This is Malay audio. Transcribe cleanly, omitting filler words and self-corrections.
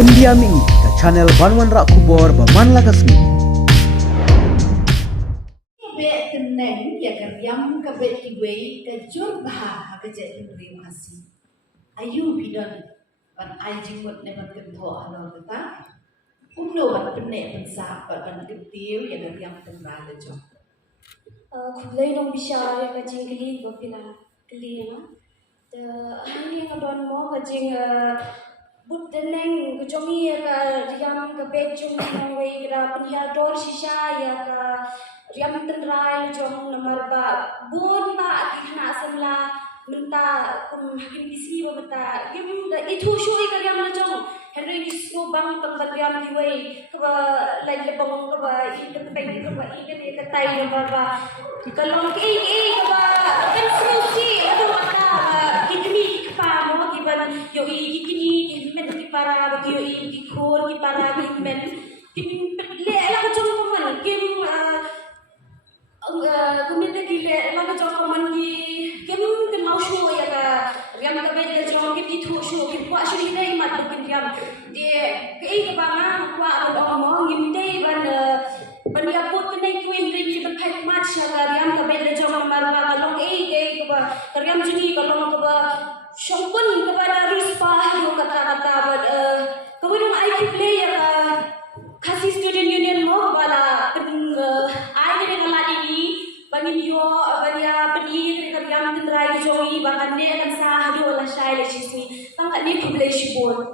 Pendiami ke channel Banwan Rak Kubor Baman Lakasmi. Kabe teneng ya karyam kabe kiwei kajur bah kerja terima kasih. Ayu bidon pan ajimut nemat kento anor kita. Undo ban penek pensa ban ketiu ya karyam tembal lejo. Kulay nung bisa ya kajing kili bapila kili na. Hani ngadon mo kajing but teneng kujongi ya ka riam ka bejung nang way ka penhiador sisa ya ka riam tenrai jong nomor ba bun ba kihna asamla minta hakim bisi ba minta kim da itu shui ka riam na jong henry disco bang tang ba riam kiway ka ba lai le bang ka ba ikat tai ka ba ikat ka tai ba ba kalong ka ba kan susi aduh mata kikmi pa mo giban yo ikini para bagi ini kor ki para men kim le la ko jong ko man kim kumite ki le la ko jong ko man ki kim kim mau shu ya ka riam ka be de jong ki thu shu ki kwa shu ni dai mat ki riam de ke ba ma kwa ba mo ngim dai ban ya put nei ku in ki ba khai mat sha ka riam ka be de jong mar ba long ke ba riam jini ka long ka ba Syukur kepada Rispa yang kata-kata kemudian I play ya kasih student union mo bala I dengan lagi ini bagi yo bagi peni dengan yang tendrai jogi bahkan ne kan sah do la shai le chisni tang ni play shibon